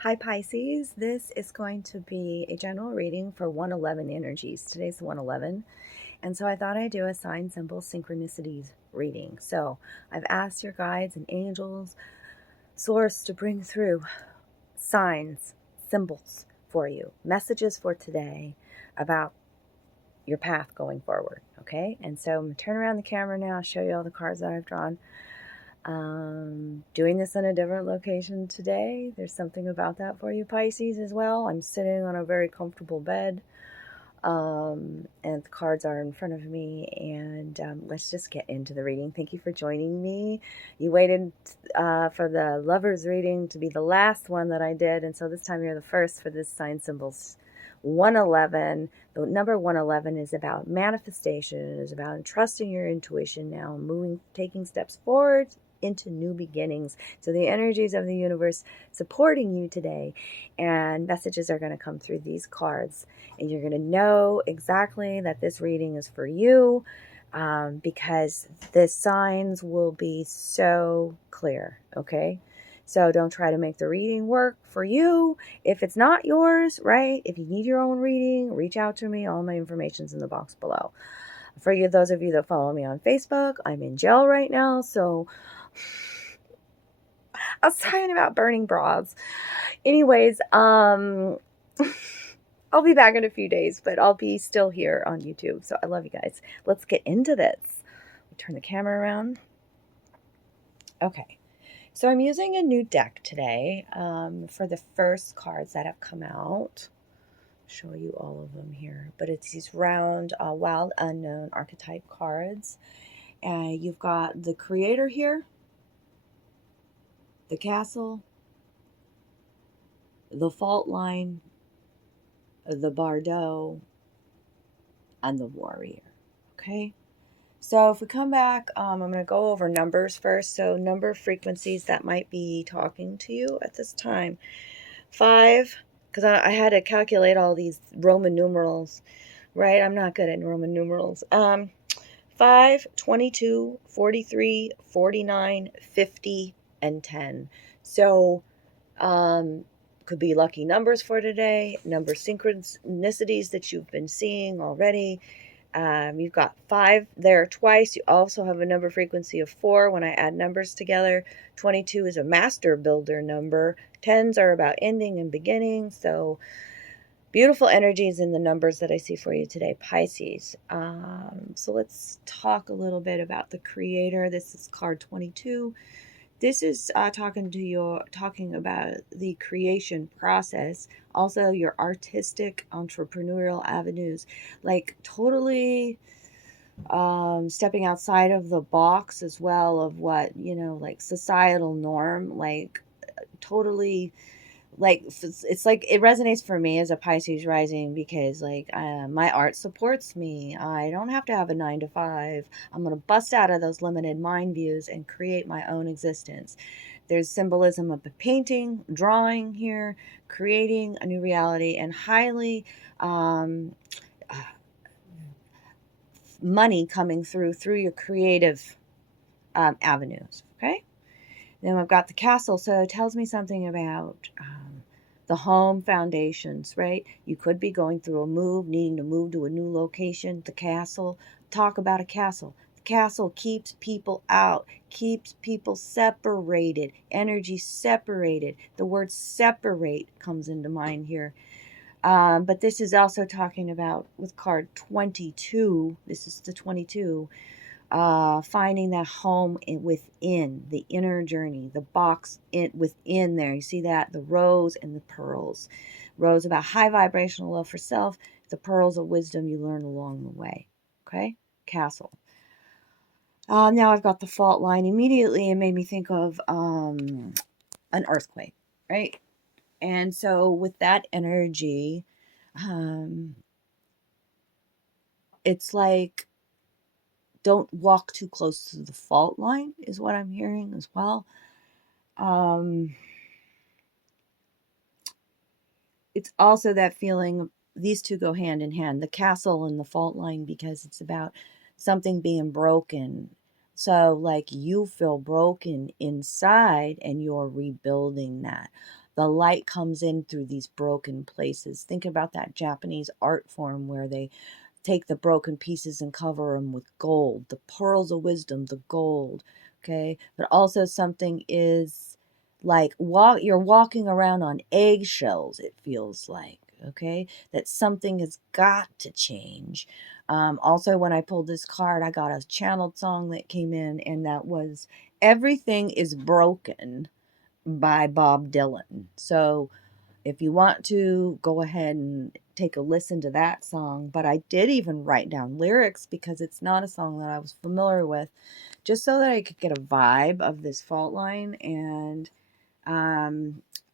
Hi Pisces, this is going to be a general reading for 111 energies. Today's 111, and so I thought I'd do a sign symbol synchronicities reading. So I've asked your guides and angels, source, to bring through signs, symbols for you, messages for today about your path going forward. Okay, and so I'm going to turn around the camera now, show you all the cards that I've drawn. Doing this in a different location today. There's something about that for you, Pisces, as well. I'm sitting on a very comfortable bed, and the cards are in front of me, and let's just get into the reading. Thank you for joining me. You waited for the lovers reading to be the last one that I did, and so this time you're the first for this sign symbols 111. The number 111 is about manifestation. It is about trusting your intuition now, taking steps forward into new beginnings. So the energies of the universe supporting you today, and messages are going to come through these cards, and you're going to know exactly that this reading is for you, because the signs will be so clear. Okay, so don't try to make the reading work for you if it's not yours, right? If you need your own reading, reach out to me. All my information's in the box below. For you, those of you that follow me on Facebook, I'm in jail right now, so I was talking about burning bras. Anyways, I'll be back in a few days, but I'll be still here on YouTube. So I love you guys. Let's get into this. Turn the camera around. Okay. So I'm using a new deck today for the first cards that have come out. Show you all of them here, but it's these round, wild, unknown archetype cards. And you've got the creator here, the castle, the fault line, the bardo, and the warrior. Okay. So if we come back, I'm going to go over numbers first. So number frequencies that might be talking to you at this time. 5, because I had to calculate all these Roman numerals, right? I'm not good at Roman numerals. 5, 22, 43, 49, 50, and 10. So could be lucky numbers for today, number synchronicities that you've been seeing already. You've got 5 there twice. You also have a number frequency of 4 when I add numbers together. 22 is a master builder number. 10s are about ending and beginning. So beautiful energies in the numbers that I see for you today, Pisces. So let's talk a little bit about the creator. This is card 22. This is talking about the creation process, also your artistic, entrepreneurial avenues, like totally stepping outside of the box as well of what, like societal norm, like totally, like it's like it resonates for me as a Pisces rising, because like my art supports me. I don't have to have a 9 to 5. I'm going to bust out of those limited mind views and create my own existence. There's symbolism of the painting, drawing here, creating a new reality, and highly uh, money coming through your creative avenues. Okay. Then I've got the castle, so it tells me something about the home foundations, right? You could be going through a move, needing to move to a new location. The castle, talk about a castle. The castle keeps people out, keeps people separated, energy separated. The word separate comes into mind here. But this is also talking about, with card 22, this is the 22, finding that home within the inner journey, the box within there. You see that? The rose and the pearls. Rose about high vibrational love for self. The pearls of wisdom you learn along the way. Okay? Castle. Now I've got the fault line. Immediately it made me think of an earthquake, right? And so with that energy, um, it's like, don't walk too close to the fault line is what I'm hearing as well. It's also that feeling, these two go hand in hand, the castle and the fault line, because it's about something being broken. So like you feel broken inside and you're rebuilding that. The light comes in through these broken places. Think about that Japanese art form where they take the broken pieces and cover them with gold, the pearls of wisdom, the gold. Okay. But also something is like you're walking around on eggshells, it feels like. Okay. That something has got to change. Also, when I pulled this card, I got a channeled song that came in, and that was Everything is Broken by Bob Dylan. So if you want to, go ahead and take a listen to that song. But I did even write down lyrics because it's not a song that I was familiar with, just so that I could get a vibe of this fault line. And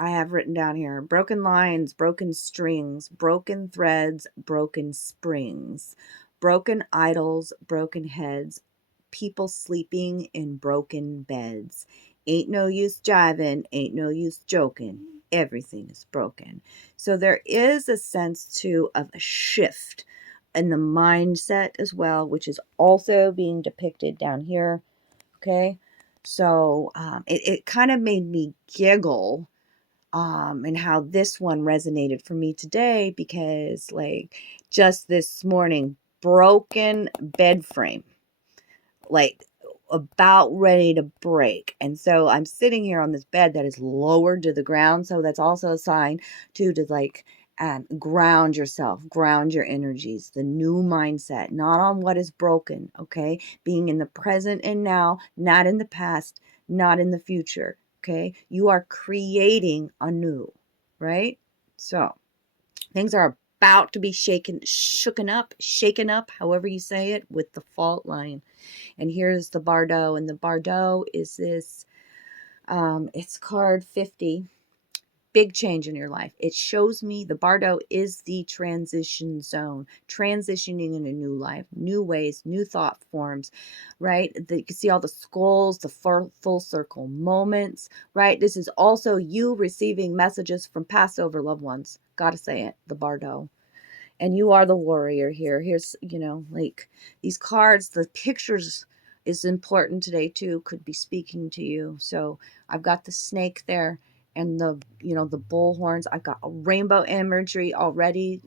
I have written down here: broken lines, broken strings, broken threads, broken springs, broken idols, broken heads, people sleeping in broken beds. Ain't no use jiving, ain't no use joking. Everything is broken. So there is a sense too of a shift in the mindset as well, which is also being depicted down here. Okay. So it kind of made me giggle, and how this one resonated for me today, because like just this morning, broken bed frame, like about ready to break. And so I'm sitting here on this bed that is lowered to the ground. So that's also a sign too, to like ground yourself, ground your energies, the new mindset, not on what is broken. Okay. Being in the present and now, not in the past, not in the future. Okay. You are creating anew, right? So things are about to be shaken up, however you say it, with the fault line. And here's the Bardo, and the Bardo is this, it's card 50, big change in your life. It shows me the Bardo is the transition zone, transitioning in a new life, new ways, new thought forms, right? You can see all the skulls, the full circle moments, right? This is also you receiving messages from Passover loved ones. Gotta say it, the Bardo. And you are the warrior here. Here's, like these cards, the pictures is important today too, could be speaking to you. So I've got the snake there and the bull horns. I've got a rainbow imagery already.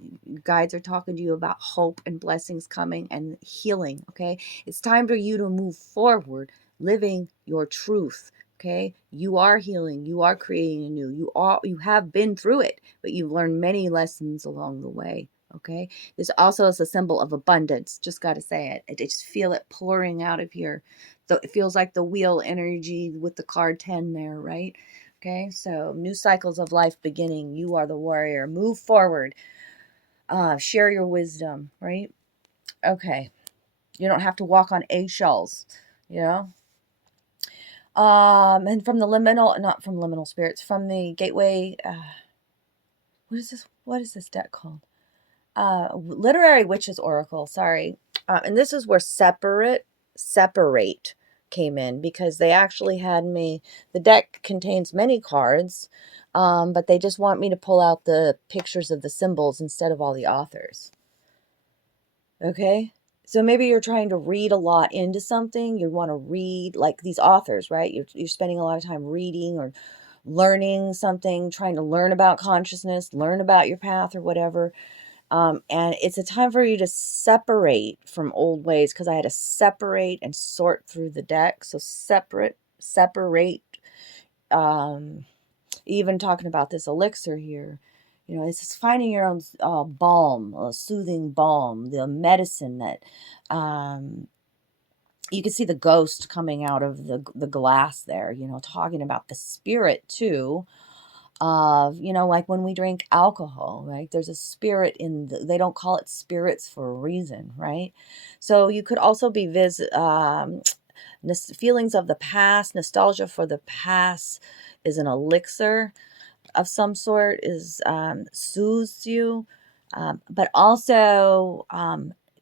Guides are talking to you about hope and blessings coming and healing. Okay. It's time for you to move forward, living your truth. Okay. You are healing. You are creating anew. You have been through it, but you've learned many lessons along the way. Okay. This also is a symbol of abundance. Just got to say it. I just feel it pouring out of here. It feels like the wheel energy with the card 10 there, right? Okay. So new cycles of life beginning. You are the warrior. Move forward. Share your wisdom, right? Okay. You don't have to walk on eggshells, you know? And from the not from liminal spirits, from the gateway, what is this deck called? Literary Witches Oracle, sorry. And this is where separate came in, because they actually had me, the deck contains many cards, but they just want me to pull out the pictures of the symbols instead of all the authors. Okay. So maybe you're trying to read a lot into something. You want to read like these authors, right? You're spending a lot of time reading or learning something, trying to learn about consciousness, learn about your path or whatever. And it's a time for you to separate from old ways, because I had to separate and sort through the deck. So separate, even talking about this elixir here, this is finding your own balm, a soothing balm, the medicine that, you can see the ghost coming out of the glass there, talking about the spirit too, of, like when we drink alcohol, right? There's a spirit they don't call it spirits for a reason, right? So you could also be feelings of the past, nostalgia for the past is an elixir of some sort, is soothes you. But also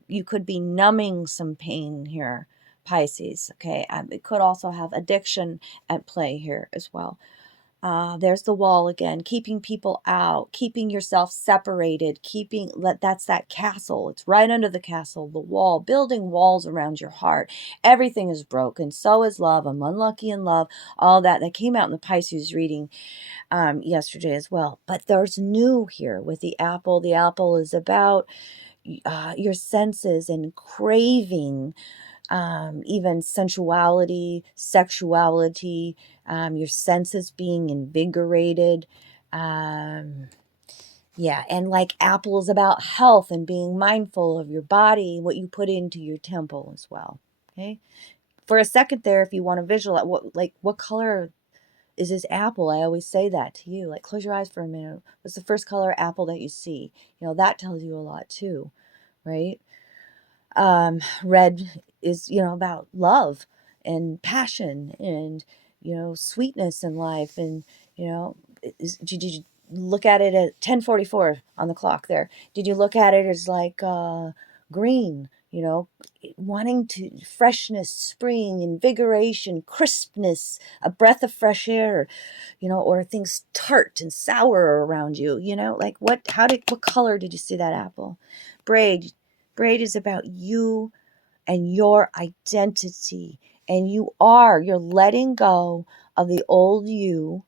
you could be numbing some pain here, Pisces, okay? It could also have addiction at play here as well. There's the wall again, keeping people out, keeping yourself separated, that's that castle. It's right under the castle, the wall, building walls around your heart. Everything is broken. So is love. I'm unlucky in love. All that came out in the Pisces reading yesterday as well. But there's new here with the apple. The apple is about your senses and craving, even sensuality, sexuality, your senses being invigorated. Yeah, and like apple is about health and being mindful of your body, what you put into your temple as well. Okay. For a second there, if you want to visualize what color is this apple? I always say that to you. Like, close your eyes for a minute. What's the first color apple that you see? That tells you a lot too, right? Red is, about love and passion and, sweetness in life. And, did you look at it at 10:44 on the clock there? Did you look at it as like green, wanting to freshness, spring, invigoration, crispness, a breath of fresh air, or things tart and sour around you, like what color did you see that apple? Braid. Braid is about you and your identity. And you're letting go of the old you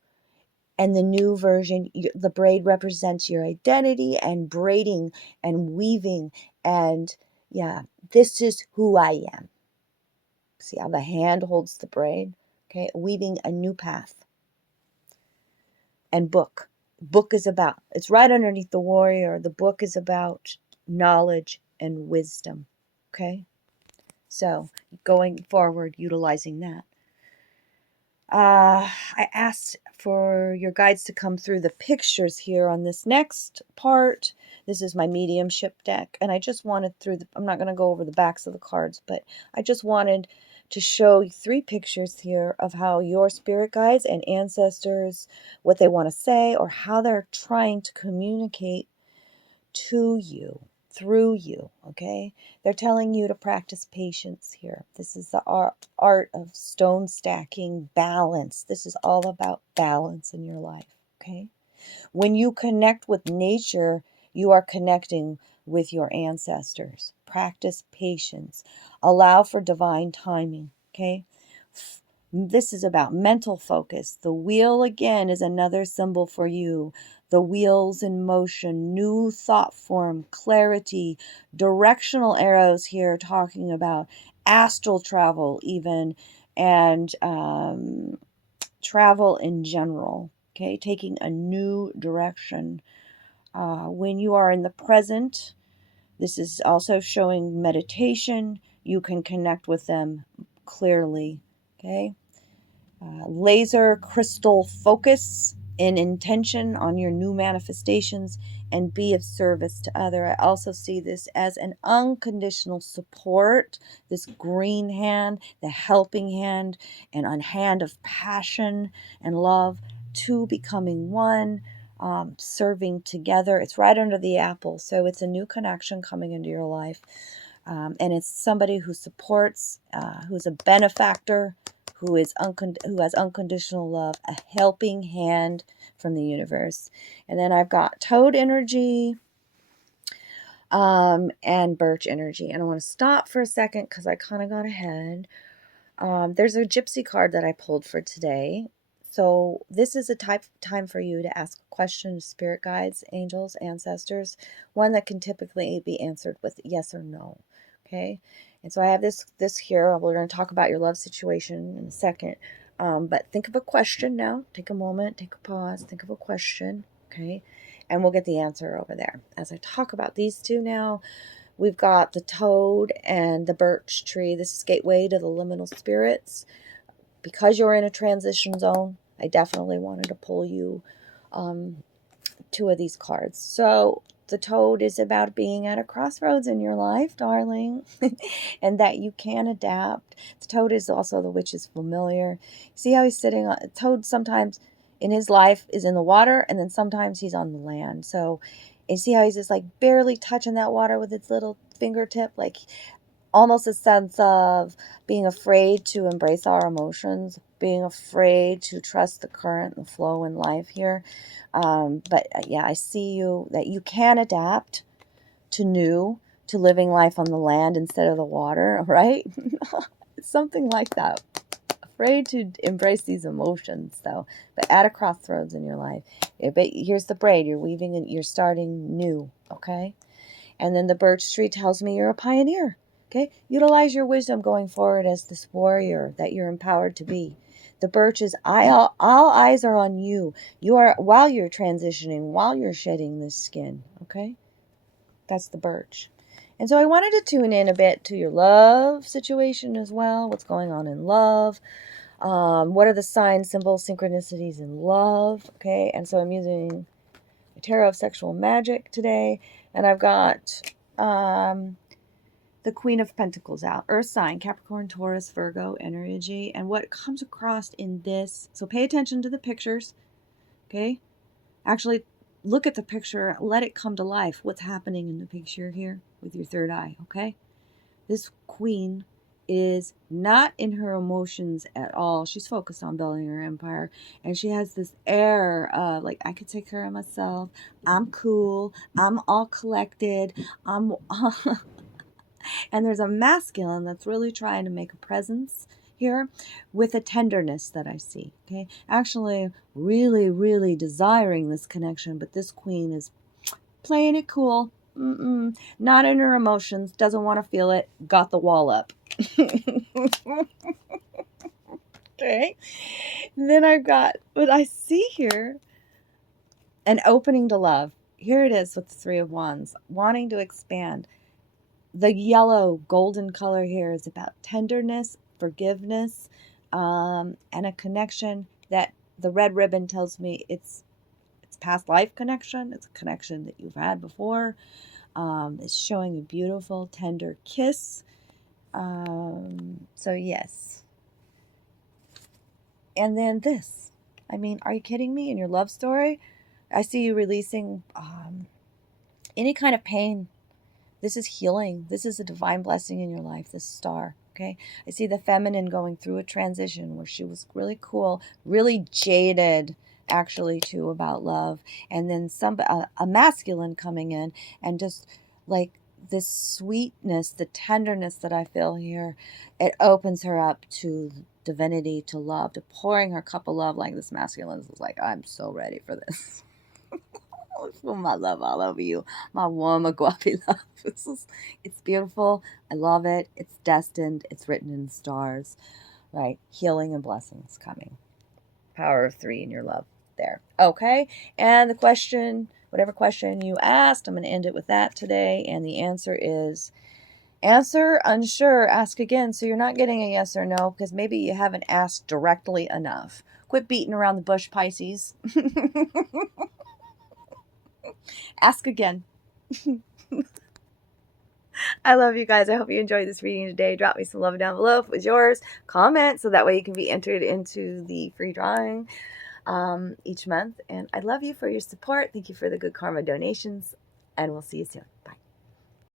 and the new version. The braid represents your identity and braiding and weaving. And yeah, this is who I am. See how the hand holds the braid? Okay, weaving a new path. And book. Book is about, it's right underneath the warrior. The book is about knowledge and wisdom. Okay? So going forward, utilizing that. I asked for your guides to come through the pictures here on this next part. This is my mediumship deck, and I just wanted I'm not going to go over the backs of the cards, but I just wanted to show 3 pictures here of how your spirit guides and ancestors, what they want to say or how they're trying to communicate to you, through you, okay? They're telling you to practice patience here. This is the art of stone stacking, balance. This is all about balance in your life, okay? When you connect with nature, you are connecting with your ancestors. Practice patience. Allow for divine timing, okay? This is about mental focus. The wheel, again, is another symbol for you. The wheels in motion, new thought form, clarity, directional arrows here talking about astral travel even, and travel in general, okay? Taking a new direction. When you are in the present, this is also showing meditation. You can connect with them clearly, okay? Laser crystal focus and intention on your new manifestations and be of service to other. I also see this as an unconditional support, this green hand, the helping hand, and a hand of passion and love, two becoming one, serving together. It's right under the apple, so it's a new connection coming into your life. And it's somebody who supports, who's a benefactor, who has unconditional love, a helping hand from the universe. And then I've got toad energy, and birch energy. And I want to stop for a second because I kind of got ahead. There's a gypsy card that I pulled for today. So this is a time for you to ask a question to spirit guides, angels, ancestors, one that can typically be answered with yes or no. Okay. And so I have this here. We're going to talk about your love situation in a second. But think of a question now. Take a moment, take a pause, think of a question. Okay. And we'll get the answer over there. As I talk about these two now, we've got the toad and the birch tree. This is gateway to the liminal spirits. Because you're in a transition zone, I definitely wanted to pull you 2 of these cards. So the toad is about being at a crossroads in your life, darling, and that you can adapt. The toad is also the witch's familiar. See how he's sitting on toad sometimes in his life is in the water, and then sometimes he's on the land. So, and see how he's just like barely touching that water with its little fingertip, like almost a sense of being afraid to embrace our emotions, being afraid to trust the current and the flow in life here. But yeah, I see you, that you can adapt to new, to living life on the land instead of the water, right? It's something like that. Afraid to embrace these emotions, though, but at a crossroads in your life. But here's the braid. You're weaving and you're starting new, okay? And then the birch tree tells me you're a pioneer, okay? Utilize your wisdom going forward as this warrior that you're empowered to be. The birch is, all eyes are on you. You are, while you're transitioning, while you're shedding this skin, okay? That's the birch. And so I wanted to tune in a bit to your love situation as well. What's going on in love? What are the signs, symbols, synchronicities in love? Okay, and so I'm using the Tarot of Sexual Magic today, and I've got the Queen of Pentacles out. Earth sign, Capricorn, Taurus, Virgo energy, and what comes across in this. So pay attention to the pictures. Okay, actually look at the picture, let it come to life. What's happening in the picture here with your third eye, okay? This queen is not in her emotions at all. She's focused on building her empire. And she has this air of, like, I could take care of myself. I'm cool. I'm all collected. I'm and there's a masculine that's really trying to make a presence here with a tenderness that I see, okay? Actually, really, really desiring this connection, but this queen is playing it cool. Not in her emotions, doesn't want to feel it, got the wall up. Okay. Then I've got what I see here, an opening to love. Here it is with the Three of Wands, wanting to expand. The yellow golden color here is about tenderness, forgiveness, and a connection that the red ribbon tells me it's past life connection. It's a connection that you've had before. It's showing a beautiful, tender kiss. So yes. And then this. I mean, are you kidding me? In your love story, I see you releasing any kind of pain. This is healing. This is a divine blessing in your life, this star, okay? I see the feminine going through a transition where she was really cool, really jaded, actually, too, about love. And then a masculine coming in and just, like, this sweetness, the tenderness that I feel here, it opens her up to divinity, to love, to pouring her cup of love. Like, this masculine is like, I'm so ready for this. Feel my love all over you, my warm, guapi love. It's beautiful. I love it. It's destined. It's written in the stars, right? Healing and blessings coming. Power of 3 in your love there. Okay. And the question, whatever question you asked, I'm going to end it with that today. And the answer is, answer unsure, ask again. So you're not getting a yes or no because maybe you haven't asked directly enough. Quit beating around the bush, Pisces. Ask again. I love you guys. I hope you enjoyed this reading today. Drop me some love down below if it was yours. Comment so that way you can be entered into the free drawing each month. And I love you for your support. Thank you for the good karma donations. And we'll see you soon.